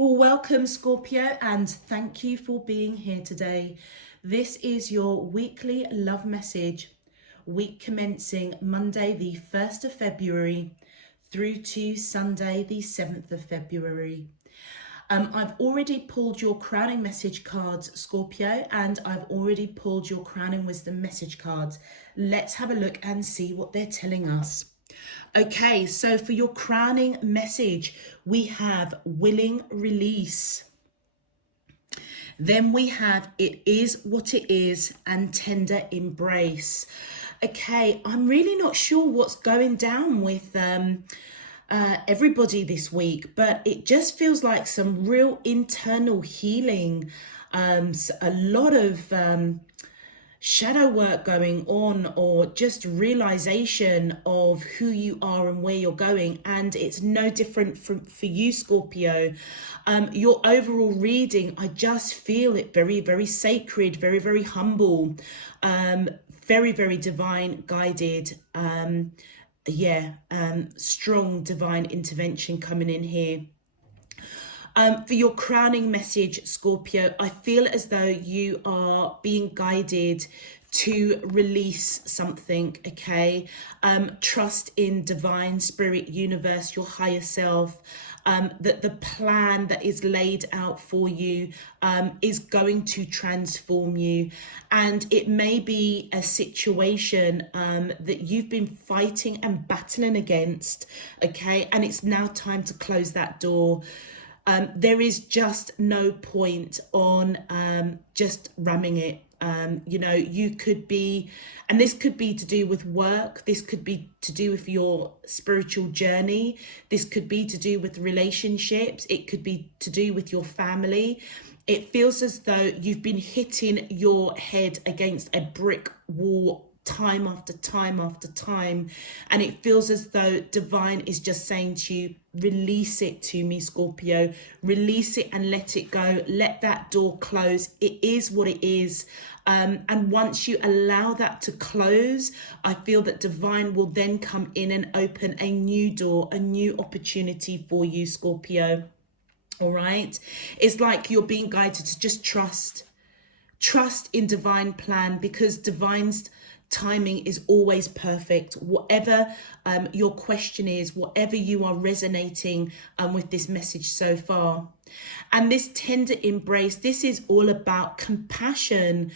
Well, welcome Scorpio, and thank you for being here today. This is your weekly love message, week commencing Monday the 1st of February through to Sunday the 7th of February. I've already pulled your crowning message cards, Scorpio, and I've already pulled your crowning wisdom message cards. Let's have a look and see what they're telling us. Okay, so for your crowning message, we have willing release. Then we have it is what it is and tender embrace. Okay, I'm really not sure what's going down with everybody this week, but it just feels like some real internal healing, a lot of shadow work going on, or just realization of who you are and where you're going. And it's no different for you, Scorpio. Your overall reading, I just feel it very, very sacred, very, very humble, very, very divine guided. Strong divine intervention coming in here. For your crowning message, Scorpio, I feel as though you are being guided to release something, okay? Trust in divine spirit, universe, your higher self, that the plan that is laid out for you is going to transform you. And it may be a situation that you've been fighting and battling against, okay? And it's now time to close that door. There is just no point on just ramming it. You could be, and this could be to do with work. This could be to do with your spiritual journey. This could be to do with relationships. It could be to do with your family. It feels as though you've been hitting your head against a brick wall time after time after time, and it feels as though divine is just saying to you, release it to me, Scorpio. Release it and let it go. Let that door close. It is what it is. And once you allow that to close, I feel that divine will then come in and open a new door, a new opportunity for you, Scorpio. All right, it's like you're being guided to just trust in divine plan, because divine's timing is always perfect. Whatever your question is, whatever you are resonating with this message so far. And this tender embrace, this is all about compassion.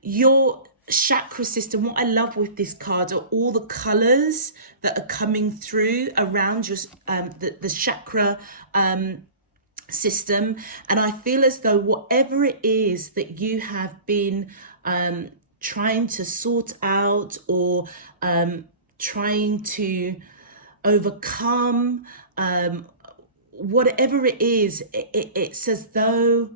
Your chakra system, what I love with this card are all the colors that are coming through around your the chakra system. And I feel as though whatever it is that you have been trying to sort out, or trying to overcome, whatever it is, it's as though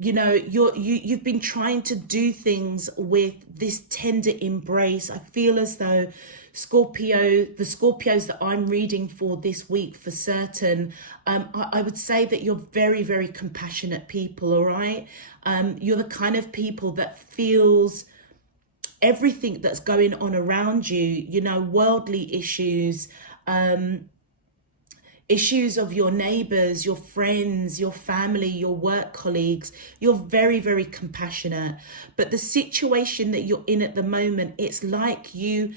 you've been trying to do things with this tender embrace. I feel as though Scorpio, the Scorpios that I'm reading for this week for certain, I would say that you're very, very compassionate people, all right? You're the kind of people that feels everything that's going on around you, worldly issues, issues of your neighbors, your friends, your family, your work colleagues. You're very, very compassionate. But the situation that you're in at the moment, it's like you've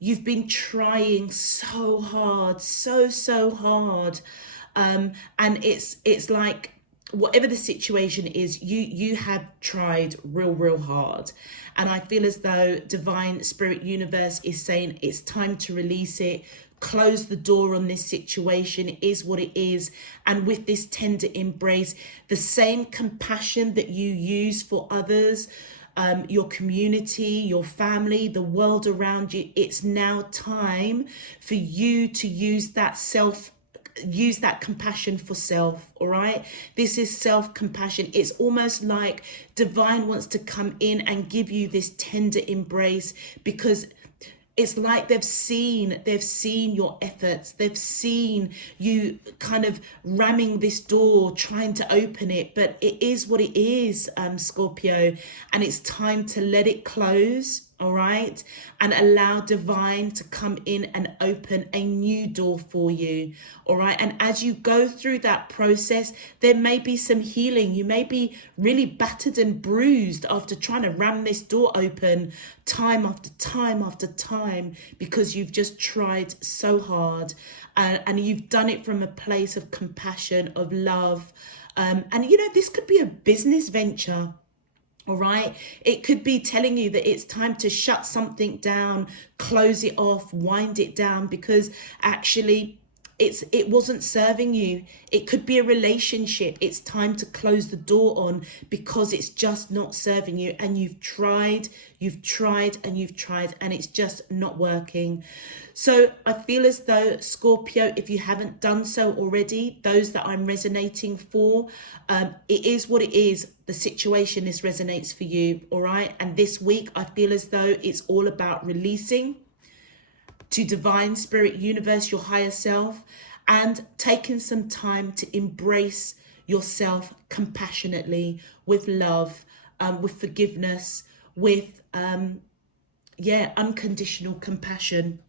been trying so hard, so hard. And it's like, whatever the situation is, you have tried real hard. And I feel as though divine spirit universe is saying it's time to release it, close the door on this situation. It is what it is. And with this tender embrace, the same compassion that you use for others, your community, your family, the world around you, it's now time for you to use that compassion for self. All right, this is self-compassion. It's almost like divine wants to come in and give you this tender embrace, because it's like they've seen your efforts. They've seen you kind of ramming this door, trying to open it, but it is what it is, Scorpio, and it's time to let it close. all right, and allow divine to come in and open a new door for you, all right. And as you go through that process, there may be some healing. You may be really battered and bruised after trying to ram this door open time after time after time, because you've just tried so hard, and you've done it from a place of compassion, of love, and this could be a business venture. All right. It could be telling you that it's time to shut something down, close it off, wind it down, because actually it wasn't serving you. It could be a relationship it's time to close the door on because it's just not serving you, and you've tried and it's just not working. So I feel as though, Scorpio, if you haven't done so already, those that I'm resonating for, it is what it is. The situation, this resonates for you, all right? And this week, I feel as though it's all about releasing to divine, spirit, universe, your higher self, and taking some time to embrace yourself compassionately, with love, with forgiveness, with unconditional compassion.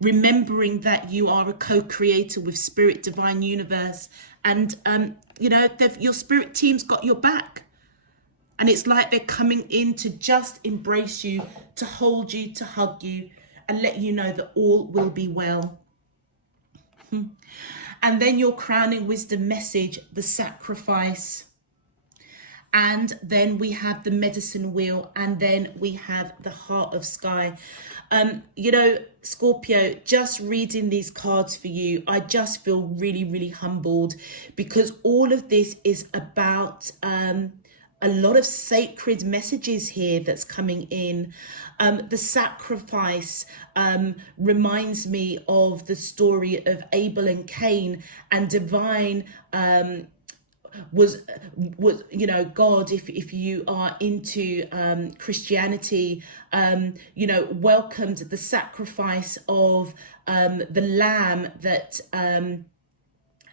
Remembering that you are a co-creator with spirit, divine, universe, and your spirit team's got your back. And it's like they're coming in to just embrace you, to hold you, to hug you, and let you know that all will be well. And then your crowning wisdom message, the sacrifice. And then we have the medicine wheel, and then we have the heart of sky. Scorpio, just reading these cards for you, I just feel really, really humbled, because all of this is about a lot of sacred messages here that's coming in. The sacrifice reminds me of the story of Abel and Cain, and divine was God, if you are into Christianity, welcomed the sacrifice of the lamb that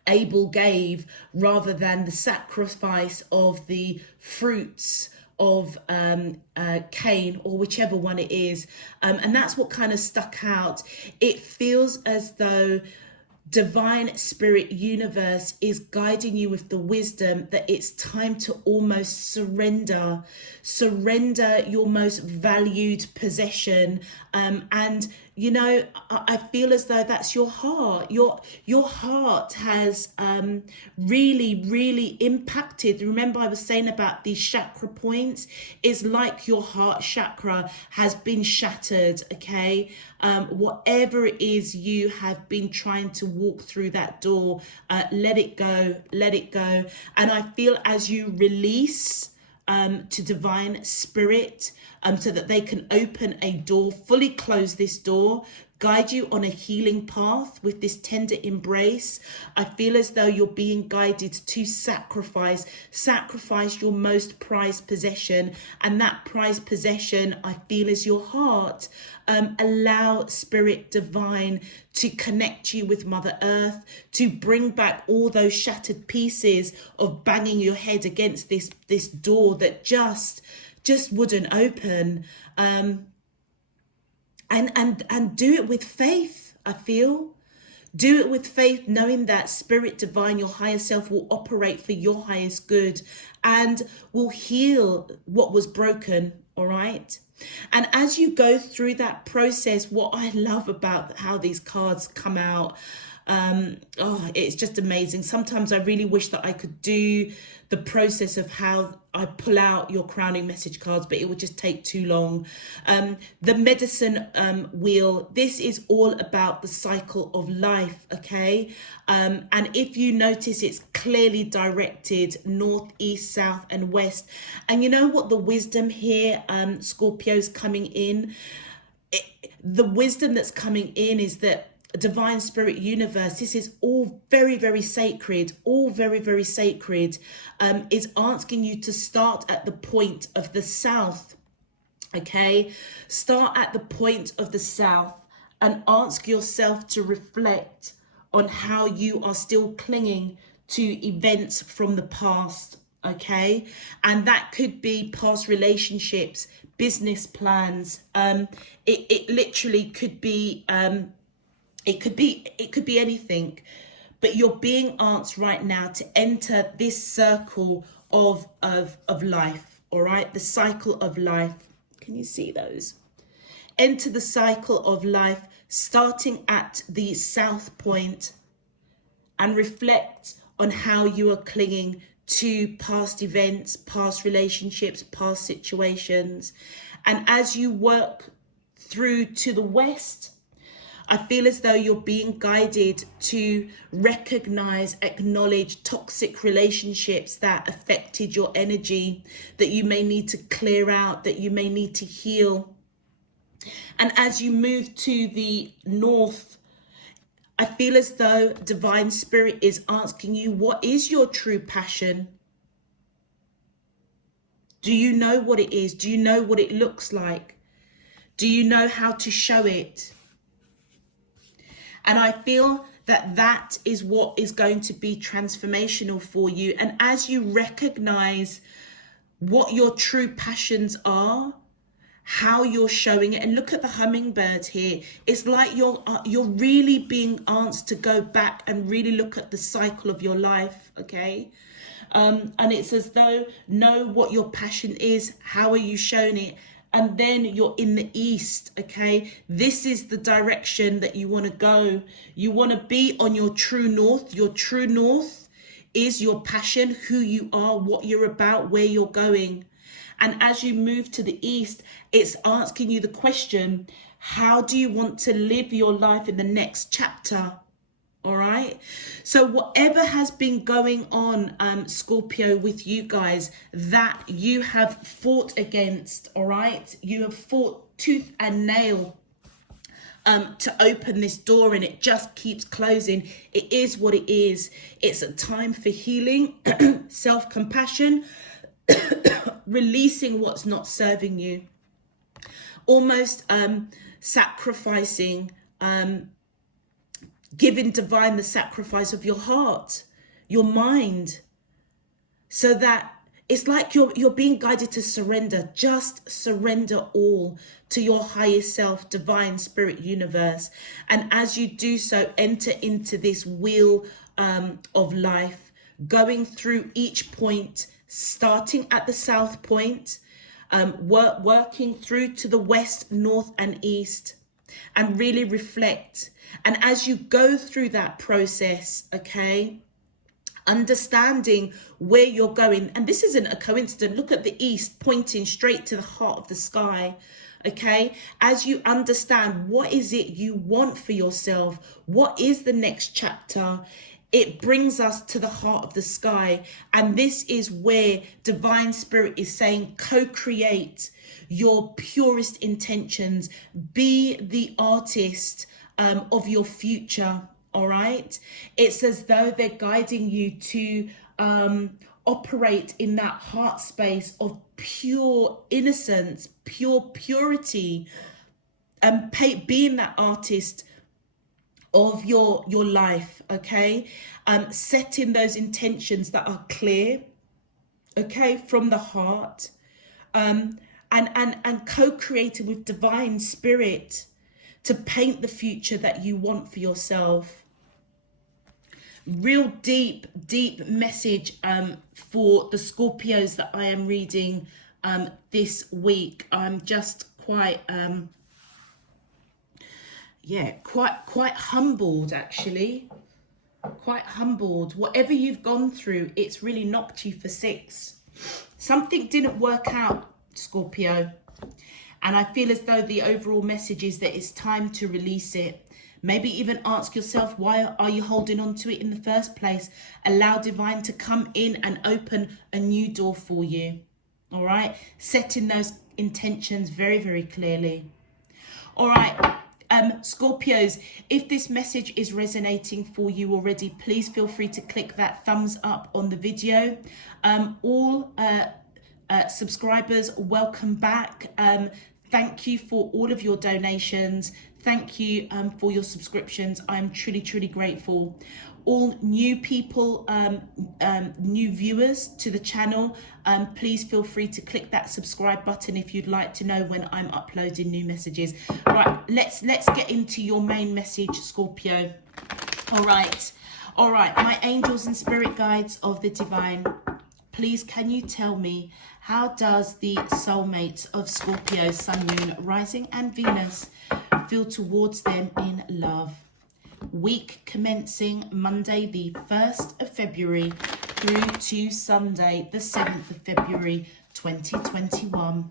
Abel gave, rather than the sacrifice of the fruits of Cain, or whichever one it is. And that's what kind of stuck out. It feels as though divine, spirit, universe is guiding you with the wisdom that it's time to almost surrender your most valued possession. And I feel as though that's your heart. Your heart has really, really impacted. Remember, I was saying about these chakra points, is like your heart chakra has been shattered. Okay, whatever it is you have been trying to walk through that door, let it go. And I feel as you release to divine spirit, so that they can open a door, fully close this door, guide you on a healing path with this tender embrace. I feel as though you're being guided to sacrifice your most prized possession, and that prized possession, I feel, is your heart. Allow spirit divine to connect you with Mother Earth, to bring back all those shattered pieces of banging your head against this door that just wouldn't open, and do it with faith. I feel, do it with faith, knowing that spirit divine, your higher self, will operate for your highest good and will heal what was broken. All right. And as you go through that process, what I love about how these cards come out, it's just amazing. Sometimes I really wish that I could do the process of how I pull out your crowning message cards, but it would just take too long. The medicine wheel, this is all about the cycle of life, okay? And if you notice, it's clearly directed north, east, south, and west. And you know what the wisdom here, Scorpio's coming in? The wisdom that's coming in is that divine, spirit, universe, this is all very, very sacred, is asking you to start at the point of the south. Okay, start at the point of the south and ask yourself to reflect on how you are still clinging to events from the past. okay? And that could be past relationships, business plans. It literally could be it could be anything. But you're being asked right now to enter this circle of life, all right? The cycle of life. Can you see those? Enter the cycle of life, starting at the south point, and reflect on how you are clinging to past events, past relationships, past situations. And as you work through to the west, I feel as though you're being guided to recognize, acknowledge toxic relationships that affected your energy, that you may need to clear out, that you may need to heal. And as you move to the north, I feel as though Divine Spirit is asking you, what is your true passion? Do you know what it is? Do you know what it looks like? Do you know how to show it? And I feel that that is what is going to be transformational for you. And as you recognize what your true passions are, how you're showing it, and look at the hummingbird here. It's like you're really being asked to go back and really look at the cycle of your life, okay? And it's as though know what your passion is, how are you showing it, and then you're in the east, okay? This is the direction that you want to go. You want to be on your true north. Your true north is your passion, who you are, what you're about, where you're going. And as you move to the east, it's asking you the question, how do you want to live your life in the next chapter? All right. So whatever has been going on, Scorpio, with you guys that you have fought against, all right, you have fought tooth and nail to open this door, and it just keeps closing. It is what it is. It's a time for healing, self-compassion, releasing what's not serving you, almost sacrificing, giving divine the sacrifice of your heart, your mind, so that it's like you're being guided to surrender. Just surrender all to your highest self, divine spirit, universe. And as you do so, enter into this wheel of life, going through each point, starting at the south point, working through to the west, north and east, and really reflect. And as you go through that process, okay, understanding where you're going, and this isn't a coincidence, look at the east pointing straight to the heart of the sky, okay? As you understand what is it you want for yourself, what is the next chapter, it brings us to the heart of the sky. And this is where divine spirit is saying, co-create your purest intentions, be the artist of your future. All right. It's as though they're guiding you to operate in that heart space of pure innocence, pure purity, and being that artist of your life. Okay. Setting those intentions that are clear, okay, from the heart, and co-creating with divine spirit to paint the future that you want for yourself. Real deep message for the Scorpios that I am reading this week. I'm just quite quite humbled, actually. Quite humbled. Whatever you've gone through, it's really knocked you for six. Something didn't work out, Scorpio. And I feel as though the overall message is that it's time to release it. Maybe even ask yourself, why are you holding on to it in the first place? Allow divine to come in and open a new door for you. All right. Setting those intentions very, very clearly. All right. Scorpios, if this message is resonating for you already, please feel free to click that thumbs up on the video. All subscribers, welcome back. Thank you for all of your donations. Thank you for your subscriptions. I'm truly grateful. all new people, new viewers to the channel, please feel free to click that subscribe button if you'd like to know when I'm uploading new messages. Right, let's get into your main message, Scorpio. All right, my angels and spirit guides of the divine, please can you tell me, how does the soulmates of Scorpio, Sun, Moon, Rising and Venus feel towards them in love? Week commencing Monday the 1st of February through to Sunday the 7th of February 2021.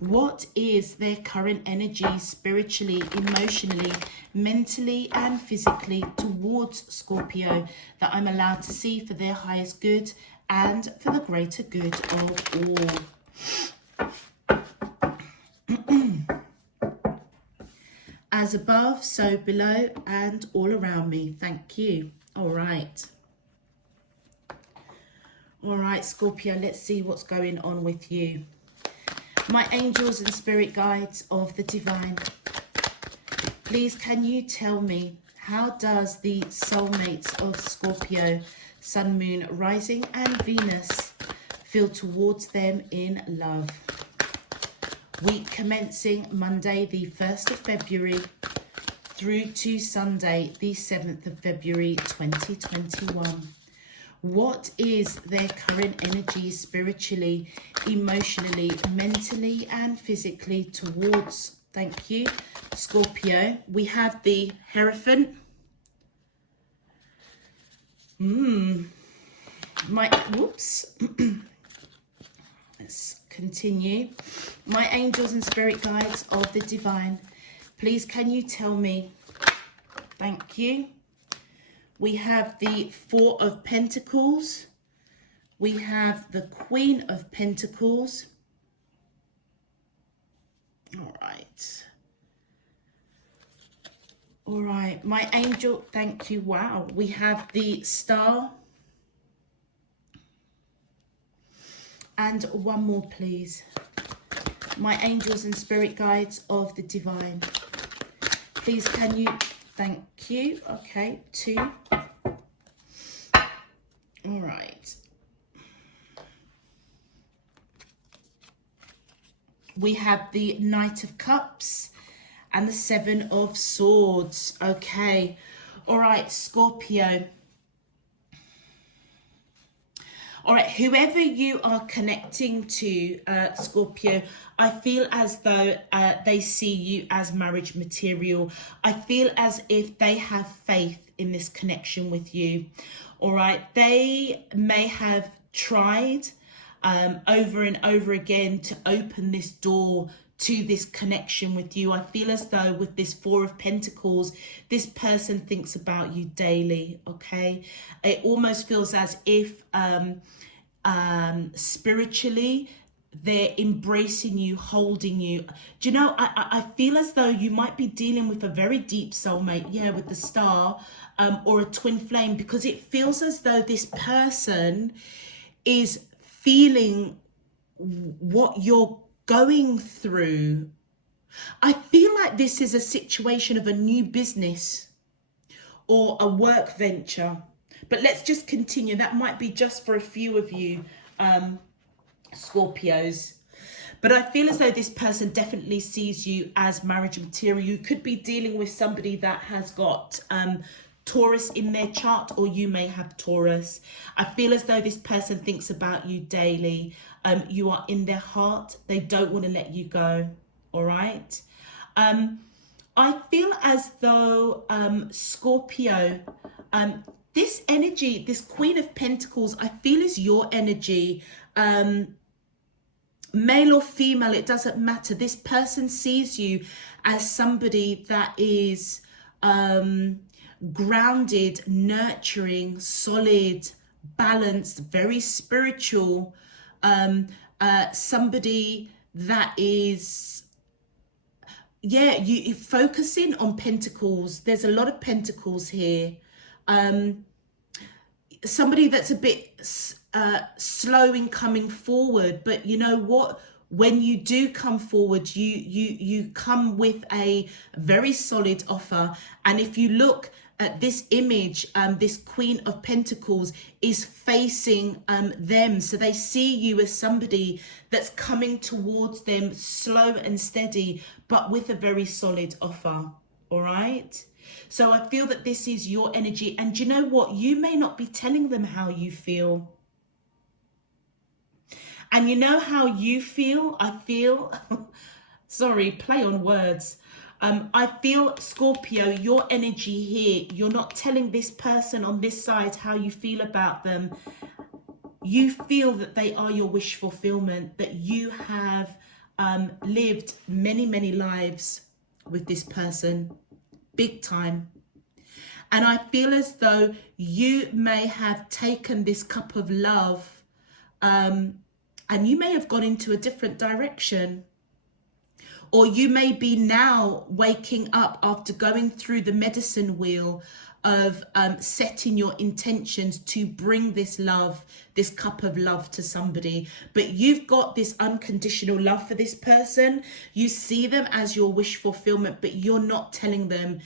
What is their current energy spiritually, emotionally, mentally and physically towards Scorpio that I'm allowed to see for their highest good and for the greater good of all? As above, so below and all around me. Thank you. All right. All right, Scorpio, let's see what's going on with you. My angels and spirit guides of the divine, please can you tell me, how does the soulmates of Scorpio, Sun, Moon, Rising and Venus feel towards them in love? Week commencing Monday the 1st of February through to Sunday the 7th of February 2021. What is their current energy spiritually, emotionally, mentally and physically towards, thank you, Scorpio? We have the Hierophant. Let's continue. My angels and spirit guides of the divine, please can you tell me, thank you. We have the Four of Pentacles. We have the Queen of Pentacles. All right. All right, my angel, thank you. Wow, we have the Star. And one more, please. My angels and spirit guides of the divine, please can you, thank you. Okay, 2. All right. We have the Knight of Cups and the 7 of Swords. Okay. All right, Scorpio. All right, whoever you are connecting to, Scorpio, I feel as though they see you as marriage material. I feel as if they have faith in this connection with you. All right, they may have tried over and over again to open this door to this connection with you. I feel as though with this Four of Pentacles, this person thinks about you daily, okay? It almost feels as if spiritually they're embracing you, holding you. Do you know, I feel as though you might be dealing with a very deep soulmate, yeah, with the Star, or a twin flame, because it feels as though this person is feeling what you're going through. I feel like this is a situation of a new business or a work venture. But let's just continue. That might be just for a few of you, Scorpios. But I feel as though this person definitely sees you as marriage material. You could be dealing with somebody that has got Taurus in their chart, or you may have Taurus. I feel as though this person thinks about you daily. You are in their heart. They don't want to let you go. All right. I feel as though Scorpio, this energy, this Queen of Pentacles, I feel is your energy. Male or female, it doesn't matter. This person sees you as somebody that is grounded, nurturing, solid, balanced, very spiritual. Somebody that is, yeah, you focusing on Pentacles. There's a lot of Pentacles here. Somebody that's a bit slow in coming forward, but you know what? When you do come forward, you come with a very solid offer. And if you look this image, this Queen of Pentacles is facing them. So they see you as somebody that's coming towards them slow and steady, but with a very solid offer. All right. So I feel that this is your energy. And you know what? You may not be telling them how you feel. And you know how you feel? I feel, sorry, play on words. I feel, Scorpio, your energy here, you're not telling this person on this side how you feel about them. You feel that they are your wish fulfillment, that you have lived many, many lives with this person, big time. And I feel as though you may have taken this cup of love and you may have gone into a different direction. Or you may be now waking up after going through the medicine wheel of setting your intentions to bring this love, this cup of love to somebody. But you've got this unconditional love for this person. You see them as your wish fulfillment, but you're not telling them.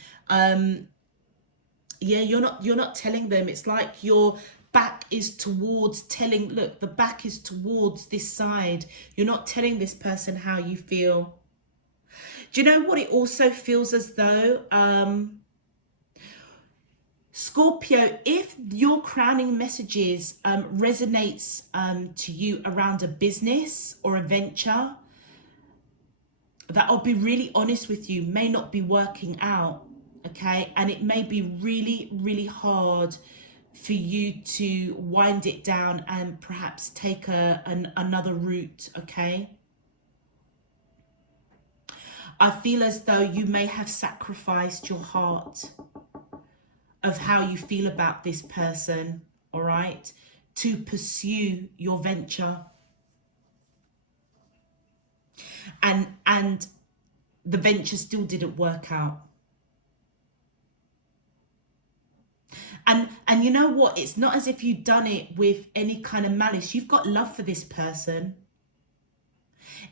You're not telling them. It's like your back is towards telling, look, the back is towards this side. You're not telling this person how you feel. Do you know what it also feels as though, Scorpio, if your crowning messages resonates to you around a business or a venture, that, I'll be really honest with you, may not be working out, okay? And it may be really, really hard for you to wind it down and perhaps take another route, okay? I feel as though you may have sacrificed your heart of how you feel about this person, all right, to pursue your venture. And the venture still didn't work out. And you know what? It's not as if you've done it with any kind of malice. You've got love for this person.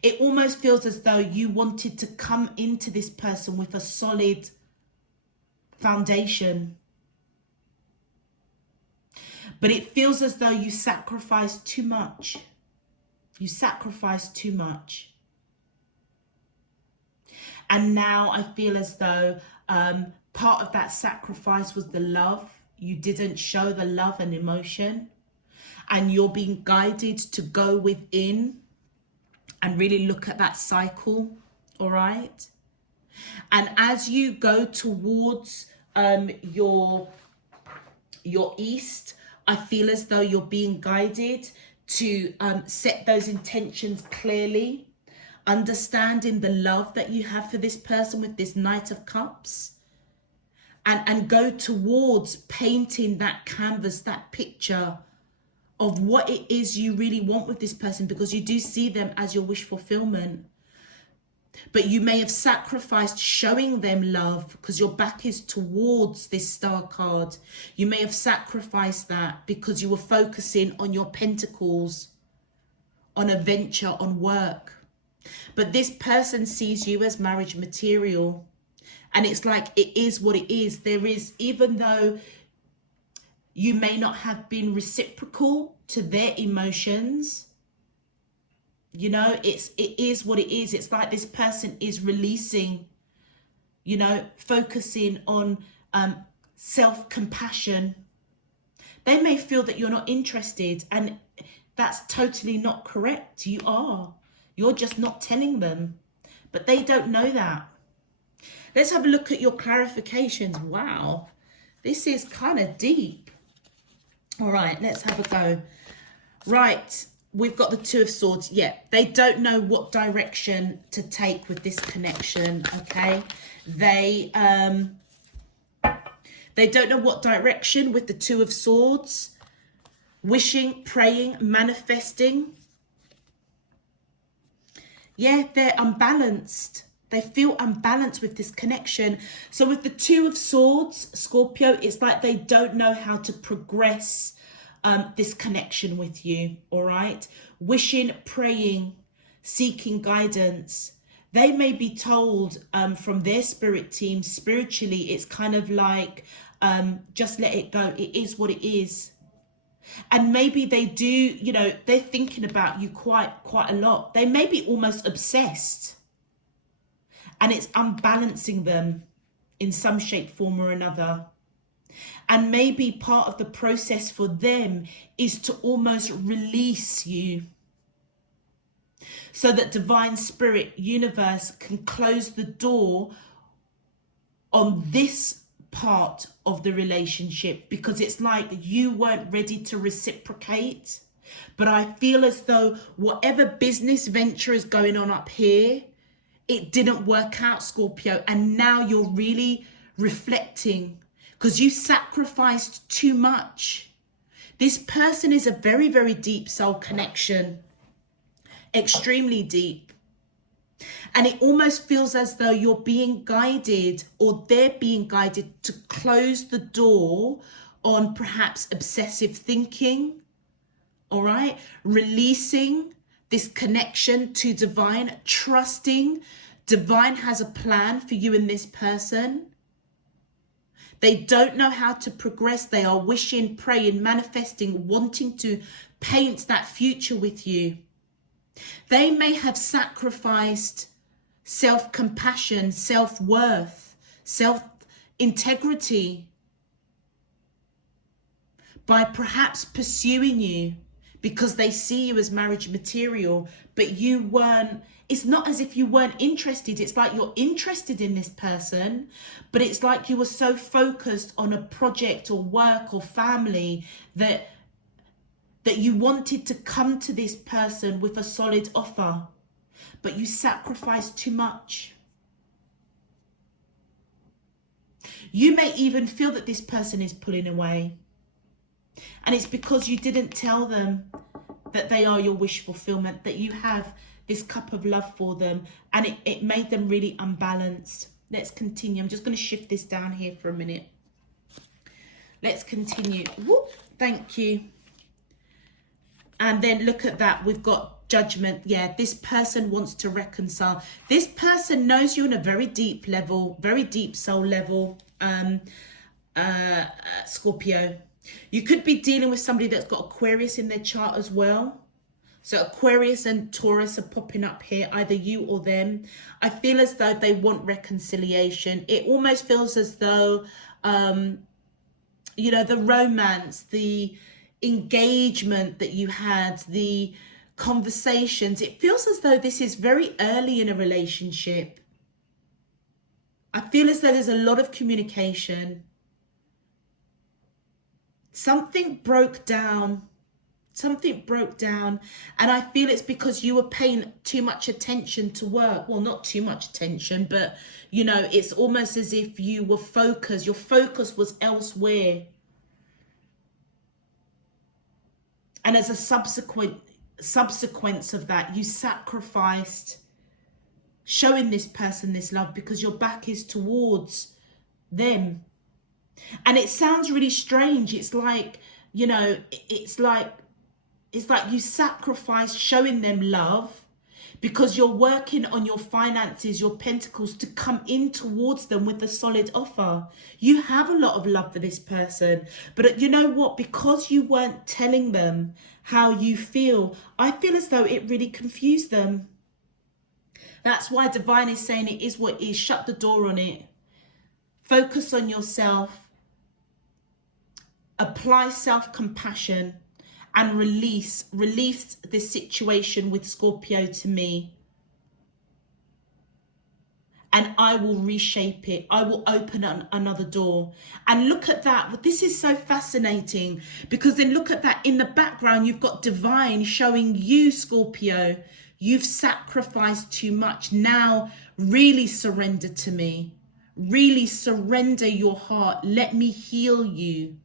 It almost feels as though you wanted to come into this person with a solid foundation. But it feels as though you sacrificed too much. You sacrificed too much. And now I feel as though part of that sacrifice was the love. You didn't show the love and emotion. And you're being guided to go within and really look at that cycle, all right? And as you go towards your east, I feel as though you're being guided to set those intentions clearly, understanding the love that you have for this person with this Knight of Cups, and go towards painting that canvas, that picture of what it is you really want with this person, because you do see them as your wish fulfillment. But you may have sacrificed showing them love because your back is towards this Star card. You may have sacrificed that because you were focusing on your pentacles, on a venture, on work. But this person sees you as marriage material. And it's like, it is what it is. There is, even though you may not have been reciprocal to their emotions, you know, it is what it is. It's like this person is releasing, you know, focusing on self-compassion. They may feel that you're not interested, and that's totally not correct. You are. You're just not telling them. But they don't know that. Let's have a look at your clarifications. Wow, this is kind of deep. All right, let's have a go. Right, we've got the Two of Swords. Yeah, they don't know what direction to take with this connection, okay? They don't know what direction with the Two of Swords. Wishing, praying, manifesting. Yeah, they're unbalanced. They feel unbalanced with this connection. So with the Two of Swords, Scorpio, it's like they don't know how to progress this connection with you, all right? Wishing, praying, seeking guidance. They may be told from their spirit team, spiritually, it's kind of like just let it go. It is what it is. And maybe they do, you know, they're thinking about you quite a lot. They may be almost obsessed, and it's unbalancing them in some shape, form or another. And maybe part of the process for them is to almost release you, so that divine spirit, universe can close the door on this part of the relationship, because it's like you weren't ready to reciprocate. But I feel as though whatever business venture is going on up here, it didn't work out, Scorpio, and now you're really reflecting because you sacrificed too much. This person is a very, very deep soul connection, extremely deep. And it almost feels as though you're being guided, or they're being guided to close the door on perhaps obsessive thinking, all right? Releasing this connection to divine, trusting divine has a plan for you and this person. They don't know how to progress. They are wishing, praying, manifesting, wanting to paint that future with you. They may have sacrificed self-compassion, self-worth, self-integrity by perhaps pursuing you because they see you as marriage material, but you weren't. It's not as if you weren't interested. It's like you're interested in this person, but it's like you were so focused on a project or work or family that you wanted to come to this person with a solid offer, but you sacrificed too much. You may even feel that this person is pulling away, and it's because you didn't tell them that they are your wish fulfillment, that you have this cup of love for them, and it made them really unbalanced. Let's continue. I'm just going to shift this down here for a minute. Let's continue. Whoop, thank you. And then look at that. We've got judgment. Yeah, this person wants to reconcile. This person knows you on a very deep level, very deep soul level, Scorpio. You could be dealing with somebody that's got Aquarius in their chart as well. So Aquarius and Taurus are popping up here, either you or them. I feel as though they want reconciliation. It almost feels as though, you know, the romance, the engagement that you had, the conversations, it feels as though this is very early in a relationship. I feel as though there's a lot of communication. Something broke down. Something broke down, and I feel it's because you were paying too much attention to work. Well, not too much attention, but you know, it's almost as if you were focused. Your focus was elsewhere. And as a subsequence of that, you sacrificed showing this person this love because your back is towards them. And it sounds really strange. It's like, you know, it's like you sacrifice showing them love because you're working on your finances, your pentacles, to come in towards them with a solid offer. You have a lot of love for this person, but you know what? Because you weren't telling them how you feel, I feel as though it really confused them. That's why Divine is saying it is what it is. Shut the door on it. Focus on yourself. Apply self-compassion and release this situation with Scorpio to me. And I will reshape it. I will open another door. And look at that. This is so fascinating, because then look at that. In the background, you've got Divine showing you, Scorpio, you've sacrificed too much. Now really surrender to me. Really surrender your heart. Let me heal you.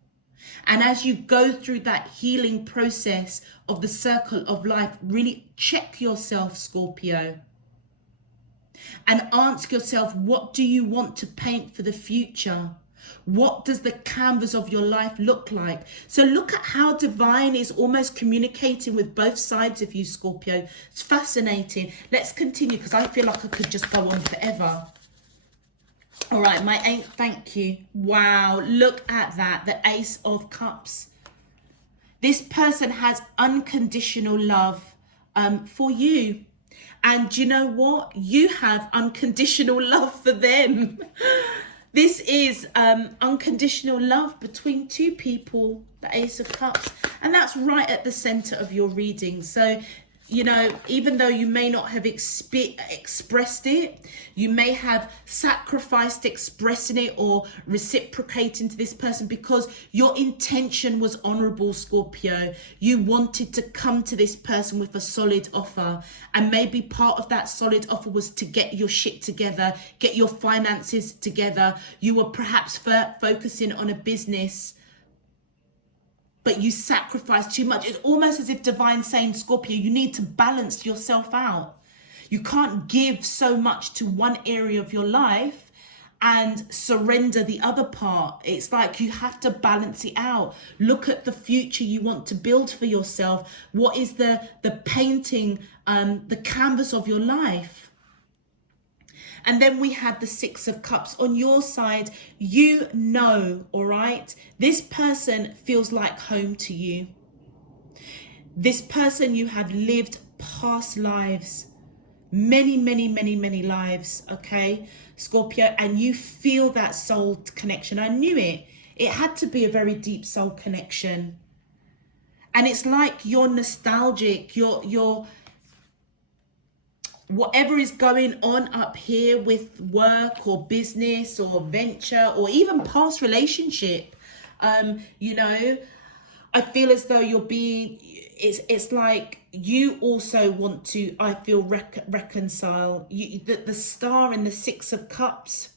And as you go through that healing process of the circle of life, really check yourself, Scorpio. And ask yourself, what do you want to paint for the future? What does the canvas of your life look like? So look at how Divine is almost communicating with both sides of you, Scorpio. It's fascinating. Let's continue, because I feel like I could just go on forever. All right, my eight, thank you. Wow, look at that, the Ace of Cups. This person has unconditional love for you. And you know what? You have unconditional love for them. This is unconditional love between two people, the Ace of Cups. And that's right at the center of your reading. So, you know, even though you may not have expressed it, you may have sacrificed expressing it or reciprocating to this person because your intention was honorable, Scorpio. You wanted to come to this person with a solid offer. And maybe part of that solid offer was to get your shit together, get your finances together. You were perhaps focusing on a business, but you sacrifice too much. It's almost as if divine's saying, Scorpio, you need to balance yourself out. You can't give so much to one area of your life and surrender the other part. It's like you have to balance it out. Look at the future you want to build for yourself. What is the painting, the canvas of your life? And then we have the Six of Cups. On your side, you know, all right, this person feels like home to you. This person, you have lived past lives, many, many, many, many lives, okay, Scorpio, and you feel that soul connection. I knew it. It had to be a very deep soul connection. And it's like you're nostalgic, you're whatever is going on up here with work or business or venture or even past relationship, you know, I feel as though you're being, it's like you also want to, I feel, reconcile. The Star and the Six of Cups,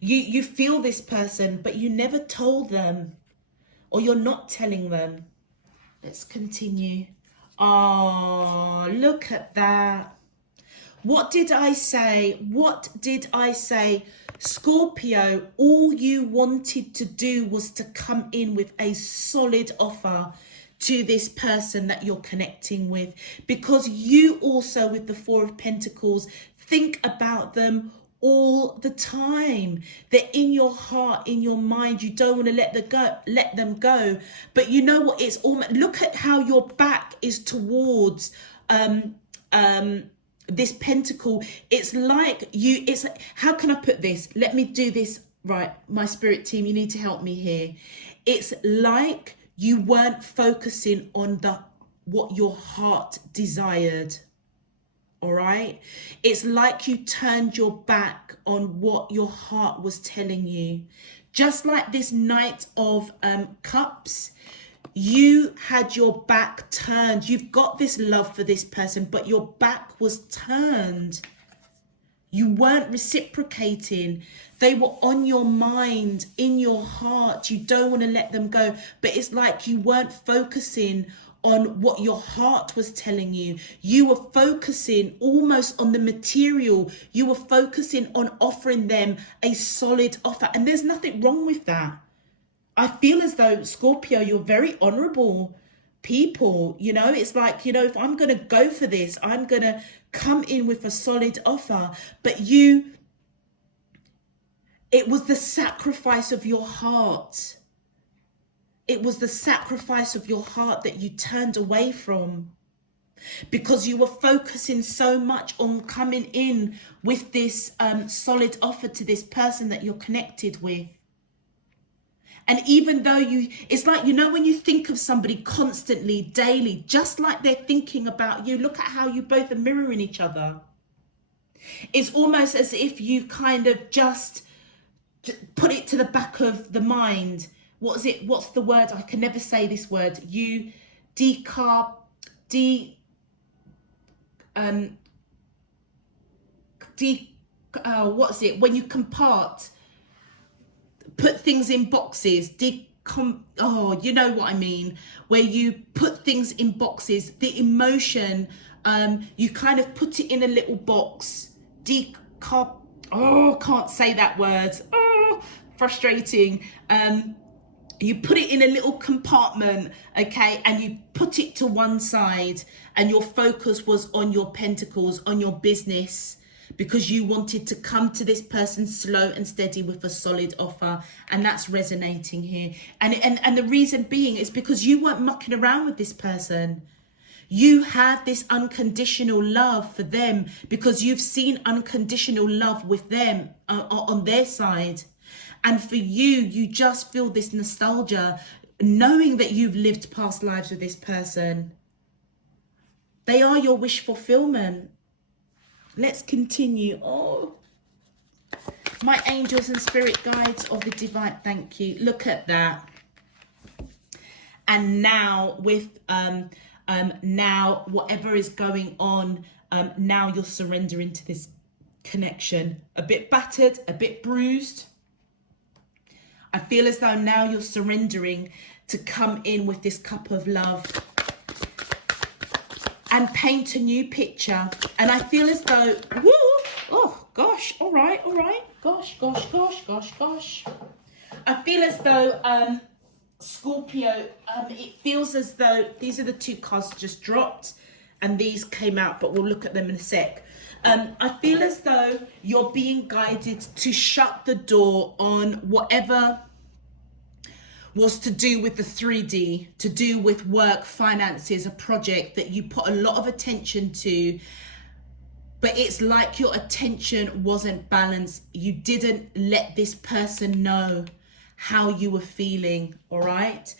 you feel this person, but you never told them, or you're not telling them. Let's continue. Oh, look at that. What did I say? What did I say? Scorpio, all you wanted to do was to come in with a solid offer to this person that you're connecting with, because you also, with the Four of Pentacles, think about them all the time. They're in your heart, in your mind. You don't want to let them go. But you know what? It's almost, look at how your back is towards this pentacle. It's like you, it's, how can I put this? Let me do this right. My spirit team, you need to help me here. It's like you weren't focusing on what your heart desired. All right. It's like you turned your back on what your heart was telling you. Just like this Knight of Cups, you had your back turned. You've got this love for this person, but your back was turned. You weren't reciprocating. They were on your mind, in your heart. You don't want to let them go, but it's like you weren't focusing on what your heart was telling you. You were focusing almost on the material. You were focusing on offering them a solid offer, and there's nothing wrong with that. I feel as though, Scorpio, you're very honorable people. You know, it's like, you know, if I'm going to go for this, I'm going to come in with a solid offer. But it was the sacrifice of your heart. It was the sacrifice of your heart that you turned away from, because you were focusing so much on coming in with this solid offer to this person that you're connected with. And even though it's like, you know, when you think of somebody constantly, daily, just like they're thinking about you, look at how you both are mirroring each other. It's almost as if you kind of just put it to the back of the mind. What's the word? I can never say this word. You what's it? When you put things in boxes, you know what I mean, where you put things in boxes, the emotion, you kind of put it in a little box, can't say that word, frustrating, you put it in a little compartment, okay, and you put it to one side, and your focus was on your pentacles, on your business. because you wanted to come to this person slow and steady with a solid offer. And that's resonating here. And the reason being is because you weren't mucking around with this person. You have this unconditional love for them because you've seen unconditional love with them on their side. And for you, you just feel this nostalgia, knowing that you've lived past lives with this person. They are your wish fulfillment. Let's continue. Oh, my angels and spirit guides of the divine, thank you. Look at that. And now with now whatever is going on, now you're surrendering to this connection. A bit battered, a bit bruised. I feel as though now you're surrendering to come in with this cup of love and paint a new picture. And I feel as though, woo, oh gosh, all right, gosh. I feel as though, Scorpio, it feels as though these are the two cards just dropped and these came out, but we'll look at them in a sec. I feel as though you're being guided to shut the door on whatever was to do with the 3D, to do with work, finances, a project that you put a lot of attention to, but it's like your attention wasn't balanced. You didn't let this person know how you were feeling, all right?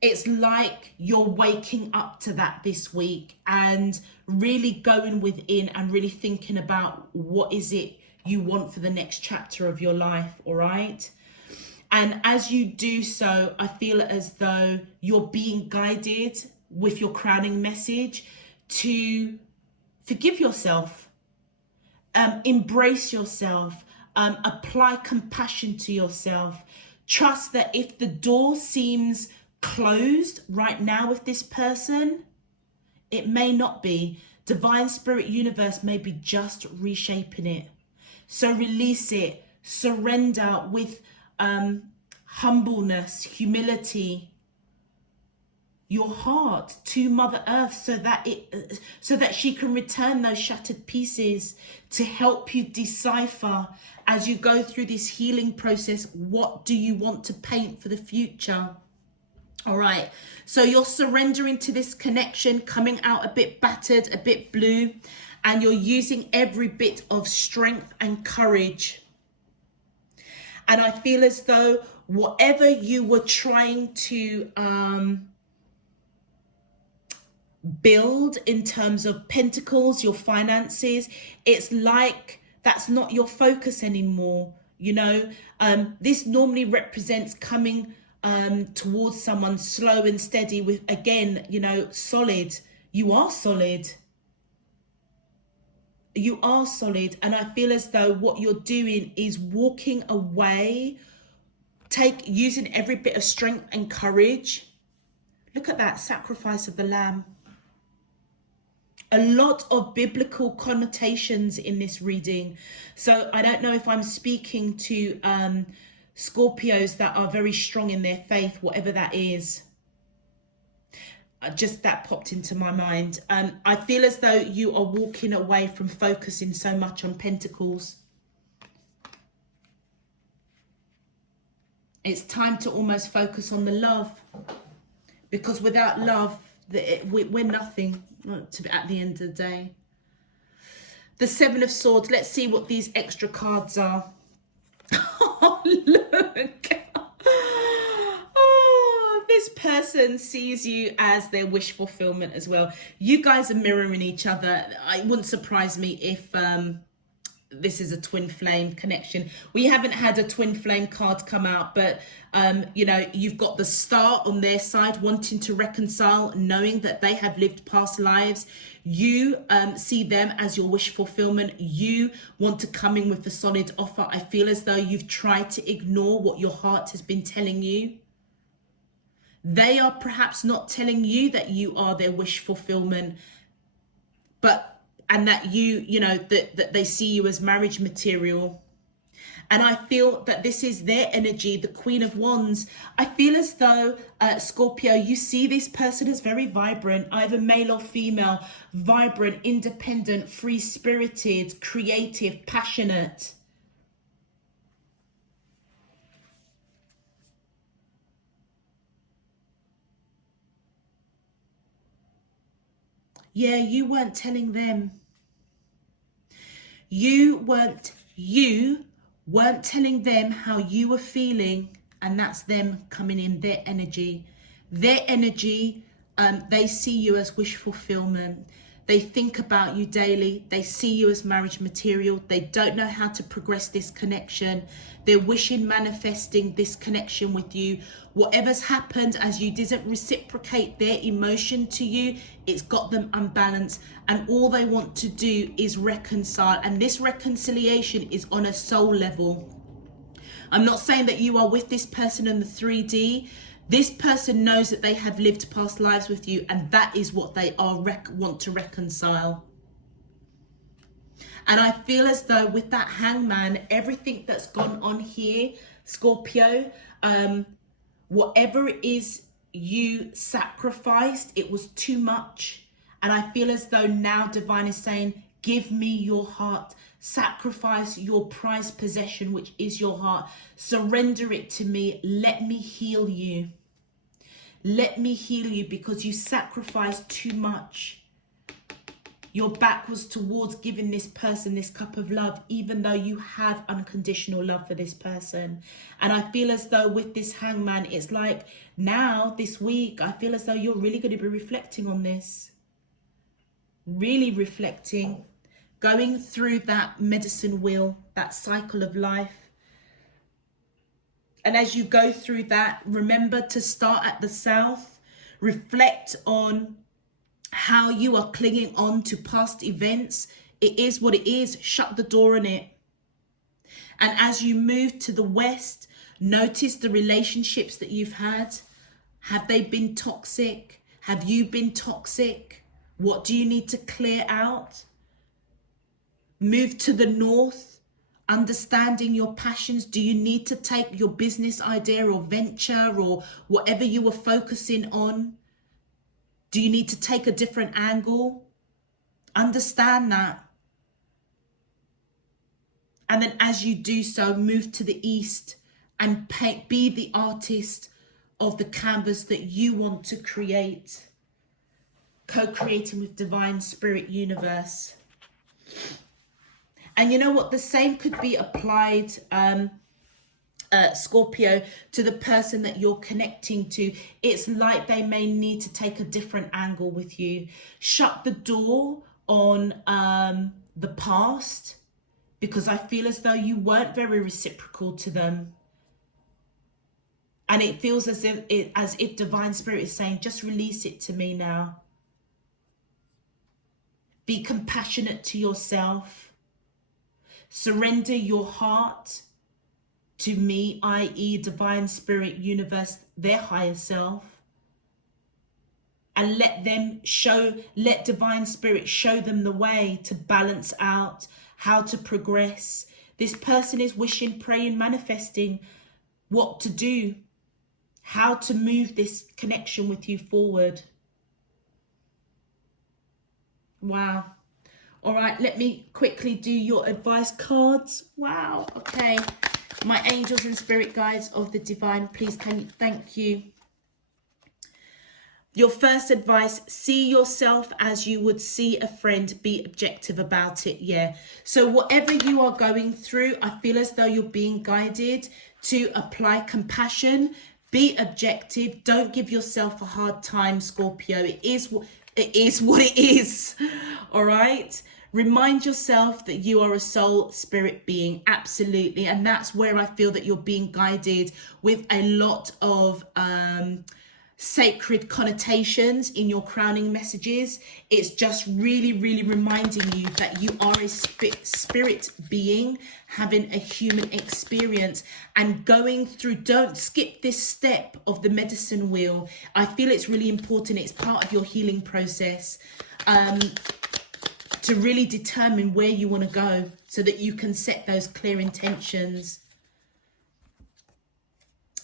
It's like you're waking up to that this week and really going within and really thinking about what is it you want for the next chapter of your life, all right? And as you do so, I feel as though you're being guided with your crowning message to forgive yourself, embrace yourself, apply compassion to yourself. Trust that if the door seems closed right now with this person, it may not be. Divine Spirit Universe may be just reshaping it. So release it, surrender with humbleness, humility, your heart to Mother Earth so that she can return those shattered pieces to help you decipher as you go through this healing process. What do you want to paint for the future? All right, so you're surrendering to this connection, coming out a bit battered, a bit blue, and you're using every bit of strength and courage. And I feel as though whatever you were trying to build in terms of pentacles, your finances, it's like that's not your focus anymore. You know, this normally represents coming towards someone slow and steady with, again, you know, solid. You are solid. You are solid. And I feel as though what you're doing is walking away, using every bit of strength and courage. Look at that sacrifice of the lamb. A lot of biblical connotations in this reading. So I don't know if I'm speaking to Scorpios that are very strong in their faith, whatever that is. Just that popped into my mind. I feel as though you are walking away from focusing so much on pentacles. It's time to almost focus on the love, because without love, we're nothing at the end of the day. The Seven of Swords. Let's see what these extra cards are. Oh, look. Oh, this person sees you as their wish fulfillment as well. You guys are mirroring each other. It wouldn't surprise me if this is a twin flame connection. We haven't had a twin flame card come out, but you know, you've got the Star on their side wanting to reconcile, knowing that they have lived past lives. You see them as your wish fulfillment. You want to come in with a solid offer. I feel as though you've tried to ignore what your heart has been telling you. They are perhaps not telling you that you are their wish fulfillment, and that you know, that they see you as marriage material. And I feel that this is their energy, the Queen of Wands. I feel as though, Scorpio, you see this person as very vibrant, either male or female, vibrant, independent, free-spirited, creative, passionate. Yeah, you weren't telling them. You weren't telling them how you were feeling, and that's them coming in their energy. Their energy, they see you as wish fulfillment. They think about you daily. They see you as marriage material. They don't know how to progress this connection. They're wishing, manifesting this connection with you. Whatever's happened as you didn't reciprocate their emotion to you, it's got them unbalanced. And all they want to do is reconcile. And this reconciliation is on a soul level. I'm not saying that you are with this person in the 3D. This person knows that they have lived past lives with you, and that is what they want to reconcile. And I feel as though with that Hangman, everything that's gone on here, Scorpio, whatever it is you sacrificed, it was too much. And I feel as though now Divine is saying, give me your heart. Sacrifice your prized possession, which is your heart. Surrender it to me. Let me heal you. Let me heal you, because you sacrificed too much. Your back was towards giving this person this cup of love, even though you have unconditional love for this person. And I feel as though with this Hangman, it's like now, this week, I feel as though you're really going to be reflecting on this. Really reflecting. Going through that medicine wheel, that cycle of life. And as you go through that, remember to start at the south. Reflect on how you are clinging on to past events. It is what it is. Shut the door on it. And as you move to the west, notice the relationships that you've had. Have they been toxic? Have you been toxic? What do you need to clear out? Move to the north, understanding your passions. Do you need to take your business idea or venture or whatever you were focusing on? Do you need to take a different angle? Understand that. And then as you do so, move to the east and be the artist of the canvas that you want to create. Co-creating with divine spirit universe. And you know what? The same could be applied, Scorpio, to the person that you're connecting to. It's like they may need to take a different angle with you. Shut the door on the past, because I feel as though you weren't very reciprocal to them. And it feels as if divine spirit is saying, just release it to me now. Be compassionate to yourself. Surrender your heart to me, i.e. divine spirit universe, their higher self. And let divine spirit show them the way to balance out, how to progress. This person is wishing, praying, manifesting what to do, how to move this connection with you forward. Wow. All right, let me quickly do your advice cards. Wow. Okay. My angels and spirit guides of the divine, please can you thank you. Your first advice, see yourself as you would see a friend. Be objective about it. Yeah. So whatever you are going through, I feel as though you're being guided to apply compassion. Be objective. Don't give yourself a hard time, Scorpio. It is what it is. All right. Remind yourself that you are a soul spirit being. Absolutely. And that's where I feel that you're being guided with a lot of sacred connotations in your crowning messages. It's just really, really reminding you that you are a spirit being having a human experience and going through. Don't skip this step of the medicine wheel. I feel it's really important. It's part of your healing process. To to really determine where you want to go so that you can set those clear intentions.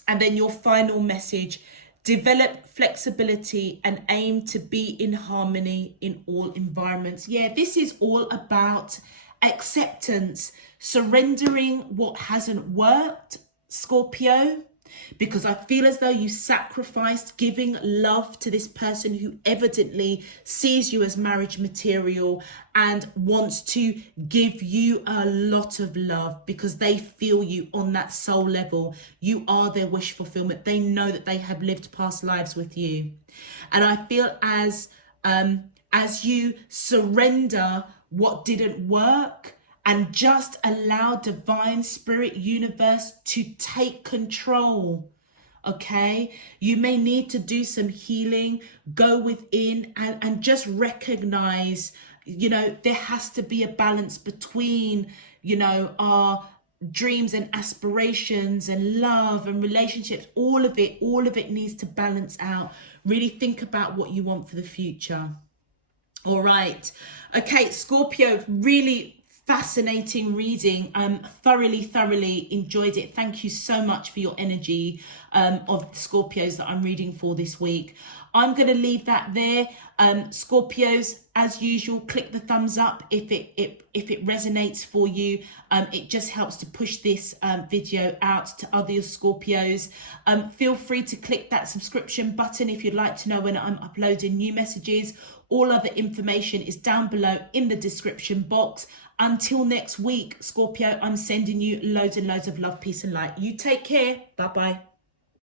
And then your final message, develop flexibility and aim to be in harmony in all environments. Yeah, this is all about acceptance, surrendering what hasn't worked, Scorpio, because I feel as though you sacrificed giving love to this person who evidently sees you as marriage material and wants to give you a lot of love because they feel you on that soul level. You are their wish fulfillment. They know that they have lived past lives with you. And I feel as you surrender what didn't work, and just allow divine spirit universe to take control, okay? You may need to do some healing, go within and just recognize, you know, there has to be a balance between, you know, our dreams and aspirations and love and relationships. All of it needs to balance out. Really think about what you want for the future. All right. Okay, Scorpio, really fascinating reading. Thoroughly enjoyed it. Thank you so much for your energy of Scorpios that I'm reading for this week. I'm going to leave that there. Scorpios, as usual, click the thumbs up if it resonates for you. It just helps to push this video out to other Scorpios. Feel free to click that subscription button if you'd like to know when I'm uploading new messages. All other information is down below in the description box. Until next week, Scorpio, I'm sending you loads and loads of love, peace and light. You take care. Bye-bye.